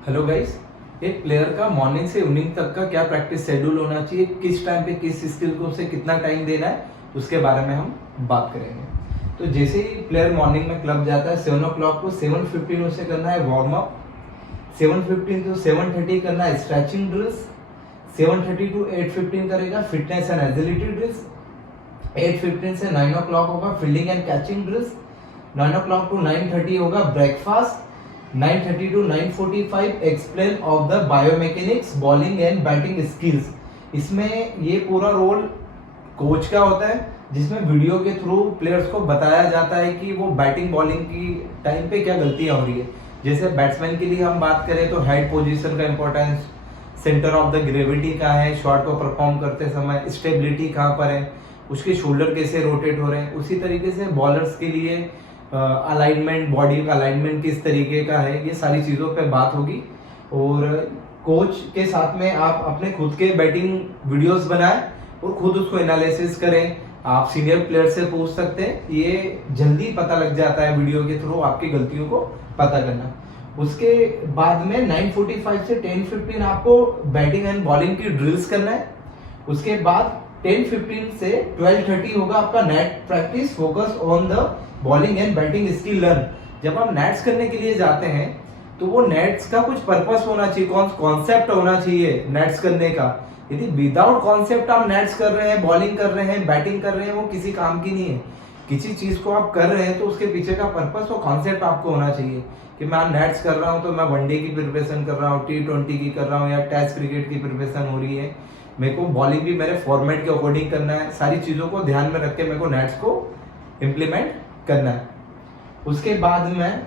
Hello guys. एक player का morning से इवनिंग तक का क्या प्रैक्टिस शेड्यूल होना चाहिए, किस टाइम पे किस स्किल को उसे कितना टाइम देना है, उसके बारे में हम बात करेंगे। तो जैसे ही प्लेयर मॉर्निंग में क्लब जाता है 7 o'clock को 7:15 उसे करना है वार्म अप, 7:15 टू 7:30 करना है स्ट्रेचिंग ड्रिल्स, 7:30 टू 8:15 करेगा फिटनेस एंड एजिलिटी ड्रिल्स, 8:15 से 9 o'clock होगा fielding and catching drills, 9 o'clock to 9:30 होगा breakfast, 9:30 to 9:45 explain of the biomechanics bowling and batting skills. इसमें ये पूरा रोल कोच का होता है, जिसमें वीडियो के थ्रू प्लेयर्स को बताया जाता है कि वो बैटिंग बॉलिंग की टाइम पे क्या गलतियां हो रही है। जैसे बैट्समैन के लिए हम बात करें तो हेड पोजीशन का importance, centre of the gravity कहाँ है शॉट को परफॉर्म करते समय, स्टेबिलिटी कहाँ पर है, उसके शोल्डर कैसे रोटेट हो रहे हैं। उसी तरीके से बॉलर्स के लिए अलाइनमेंट, बॉडी का अलाइनमेंट किस तरीके का है, ये सारी चीज़ों पे बात होगी। और कोच के साथ में आप अपने खुद के बैटिंग वीडियोस बनाएं और खुद उसको एनालिसिस करें। आप सीनियर प्लेयर से पूछ सकते हैं, ये जल्दी पता लग जाता है वीडियो के थ्रू आपकी गलतियों को पता करना। उसके बाद में 9:45 से 10:15 आपको बैटिंग एंड बॉलिंग की ड्रिल्स करना है। उसके बाद 10:15 से 12:30 होगा आपका net practice, focus on the bowling and batting skill learn. जब आप नेट्स करने के लिए जाते हैं तो वो नेट्स का कुछ पर्पस होना चाहिए, कॉन्सेप्ट होना चाहिए नेट्स करने का। यदि विदाउट कॉन्सेप्ट आप नेट्स कर रहे हैं, बॉलिंग कर रहे हैं, बैटिंग कर रहे हैं, वो किसी काम की नहीं है। किसी चीज को आप कर रहे हैं तो उसके पीछे का पर्पस और कॉन्सेप्ट आपको होना चाहिए कि मैं नेट्स कर रहा हूं तो मैं वनडे की प्रिपरेशन कर रहा हूँ, T20 की कर रहा हूँ, या टेस्ट क्रिकेट की प्रिपरेशन हो रही है। मेरे को बॉलिंग भी मेरे फॉर्मेट के अकॉर्डिंग करना है। सारी चीजों को ध्यान में रख के मेरे को नेट्स को इम्प्लीमेंट करना है। उसके बाद में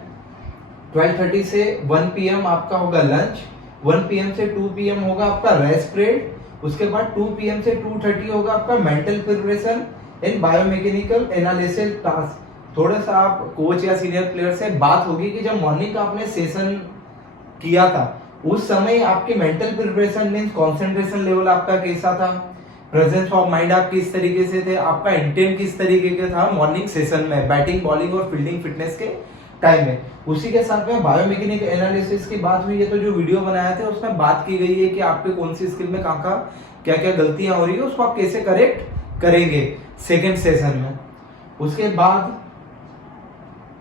12:30 से 1 PM आपका होगा लंच, 1 PM से 2 PM होगा आपका रेस्ट पीरियड। उसके बाद 2 PM से 2:30 होगा आपका mental preparation in biomechanical analysis task. थोड़ा सा आप कोच या सीनियर प्लेयर से बात होगी कि जब मॉर्निंग का आपने सेशन किया था उस समय आपकी mental preparation means concentration level आपका कैसा था, प्रेजेंस ऑफ माइंड आप किस तरीके से थे, आपका इंटेंट किस तरीके का था मॉर्निंग सेशन में बैटिंग, बॉलिंग और फील्डिंग फिटनेस के टाइम में। उसी के साथ में बायोमैकेनिकल एनालिसिस की बात हुई है, तो जो वीडियो बनाया था उसमें बात की गई है कि आपके कौन सी स्किल में कहाँ क्या क्या गलतियां हो रही है, उसको आप कैसे करेक्ट करेंगे सेकेंड सेशन में। उसके बाद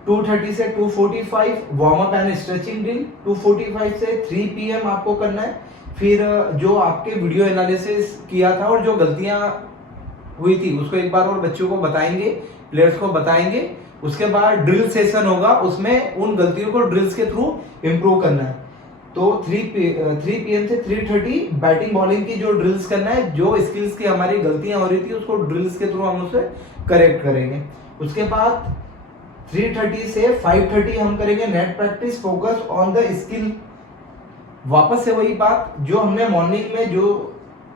2:30 से 2:45 warm up and stretching drill, 2:45 से 3 PM आपको करना है। फिर जो आपके वीडियो एनालिसिस किया था और जो गलतियां हुई थी उसको एक बार और बच्चों को बताएंगे, प्लेयर्स को बताएंगे। उसके बाद ड्रिल सेशन होगा, उसमें उन गलतियों को ड्रिल्स के थ्रू इंप्रूव करना है। तो 3 PM से 3:30 बैटिंग बॉलिंग की जो ड्रिल्स करना है, जो स्किल्स की हमारी गलतियां हो रही थी उसको ड्रिल्स के थ्रू हम उसे करेक्ट करेंगे। उसके बाद 3:30 से 5:30 हम करेंगे net practice, focus on the skill. वापस से वही बात जो हमने मॉर्निंग में जो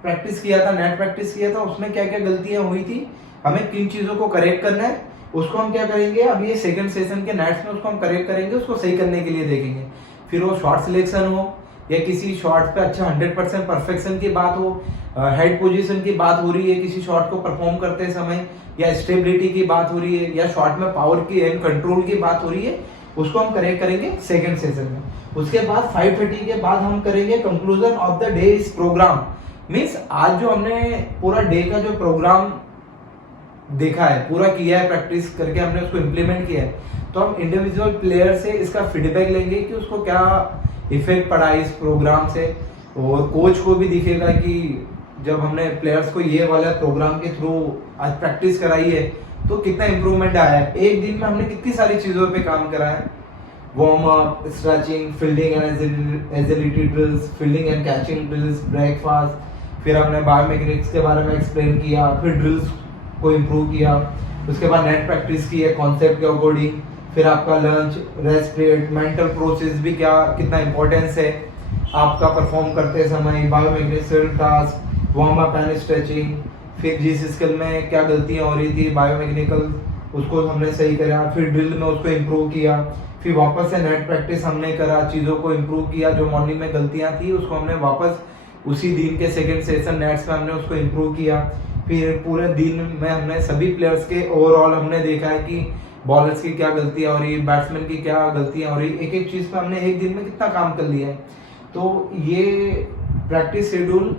प्रैक्टिस किया था, नेट प्रैक्टिस किया था, उसमें क्या क्या गलतियां हुई थी, हमें किन चीजों को करेक्ट करना है, उसको हम क्या करेंगे अब ये सेकंड सेशन के नेट्स में उसको हम करेक्ट करेंगे, उसको सही करने के लिए देखेंगे। फिर वो शॉट सिलेक्शन हो या किसी शॉट पे अच्छा 100% परफेक्शन की बात हो, हेड पोजीशन की बात हो रही है किसी शॉट को परफॉर्म करते समय, या स्टेबिलिटी की बात हो रही है, या शॉट में पावर की एंड कंट्रोल की बात हो रही है, उसको हम करेक्ट करेंगे सेकंड सेशन में। उसके बाद 5:30 के बाद हम करेंगे कंक्लूजन ऑफ द डे इस प्रोग्राम। मीन्स आज जो हमने पूरा डे का जो प्रोग्राम देखा है, पूरा किया है, प्रैक्टिस करके हमने उसको इम्प्लीमेंट किया है, तो हम इंडिविजुअल प्लेयर से इसका फीडबैक लेंगे कि उसको क्या इफेक्ट पड़ा इस प्रोग्राम से। और कोच को भी दिखेगा कि जब हमने प्लेयर्स को ये वाला प्रोग्राम के थ्रू आज प्रैक्टिस कराई है तो कितना इंप्रूवमेंट आया है, एक दिन में हमने कितनी सारी चीजों पे काम करा है। Warm up, stretching, fielding and agility drills, fielding and catching drills, breakfast, फिर हमने बायोमैकेनिक्स के बारे में एक्सप्लेन किया, फिर ड्रिल्स को इम्प्रूव किया। उसके बाद नेट प्रैक्टिस की है कॉन्सेप्ट के अकॉर्डिंग, फिर आपका lunch, rest period, mental process भी क्या कितना इंपॉर्टेंस है आपका परफॉर्म करते समय, biomechanical task, warm up and stretching, फिर जिस स्किल में क्या गलतियां हो रही थी बायोमैकेनिकल उसको हमने सही करा, फिर ड्रिल में उसको इम्प्रूव किया, फिर वापस से नेट प्रैक्टिस हमने करा, चीज़ों को इम्प्रूव किया, जो मॉर्निंग में गलतियां थी उसको हमने वापस उसी दिन के सेकंड सेशन नेट्स में हमने उसको इम्प्रूव किया। फिर पूरे दिन में हमने सभी प्लेयर्स के ओवरऑल हमने देखा है कि बॉलर्स की क्या गलतियां हो रही है, बैट्समैन की क्या गलतियां हो रही है, एक एक चीज पे हमने एक दिन में कितना काम कर लिया है। तो ये प्रैक्टिस शेड्यूल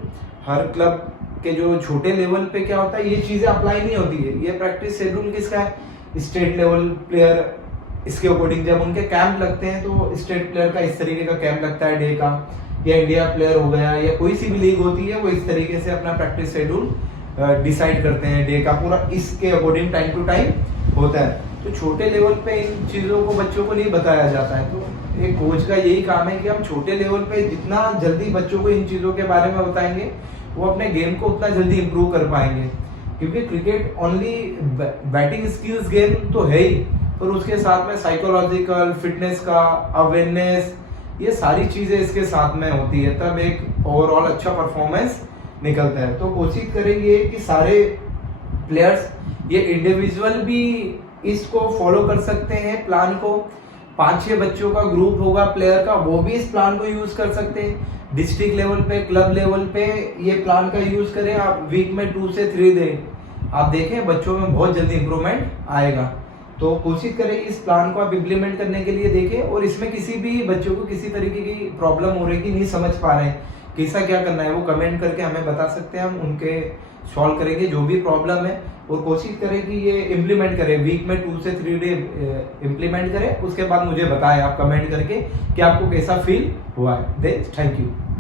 हर क्लब के जो छोटे लेवल पे क्या होता है, ये चीज़ें अप्लाई नहीं होती है। ये प्रैक्टिस शेड्यूल किसका है, स्टेट लेवल प्लेयर इसके अकॉर्डिंग जब उनके कैंप लगते हैं तो स्टेट प्लेयर का इस तरीके का कैंप लगता है डे का, या इंडिया प्लेयर हो गया या कोई सी भी लीग होती है वो इस तरीके से अपना प्रैक्टिस शेड्यूल डिसाइड करते हैं डे का पूरा, इसके अकॉर्डिंग टाइम टू टाइम होता है। तो छोटे लेवल पे इन चीज़ों को बच्चों को नहीं बताया जाता है। तो एक कोच का यही काम है कि हम छोटे लेवल पे जितना जल्दी बच्चों को इन चीज़ों के बारे में बताएंगे वो अपने गेम को उतना जल्दी इम्प्रूव कर पाएंगे। क्योंकि cricket only batting skills game तो है ही, पर उसके साथ में साइकोलॉजिकल फिटनेस का अवेयरनेस, ये सारी चीज़ें इसके साथ में होती है, तब एक ओवरऑल अच्छा परफॉर्मेंस निकलता है। तो कोशिश करेंगे कि सारे प्लेयर्स ये इंडिविजुअल भी इसको फॉलो कर सकते हैं प्लान को। 5-6 बच्चों का ग्रुप होगा प्लेयर का, वो भी इस प्लान को यूज कर सकते हैं। डिस्ट्रिक्ट लेवल पे, क्लब लेवल पे ये प्लान का यूज करें आप, वीक में 2 से 3 दिन आप देखें बच्चों में बहुत जल्दी इंप्रूवमेंट आएगा। तो कोशिश करें इस प्लान को आप इम्प्लीमेंट करने के लिए देखें, और इसमें किसी भी बच्चों को किसी तरीके की प्रॉब्लम हो रही कि नहीं समझ पा रहे हैं कैसा क्या करना है, वो कमेंट करके हमें बता सकते हैं, हम उनके सॉल्व करेंगे जो भी प्रॉब्लम है। और कोशिश करें कि ये इम्प्लीमेंट करें, वीक में 2 से 3 डे इम्प्लीमेंट करें, उसके बाद मुझे बताएं आप कमेंट करके कि आपको कैसा फील हुआ है। Thank you.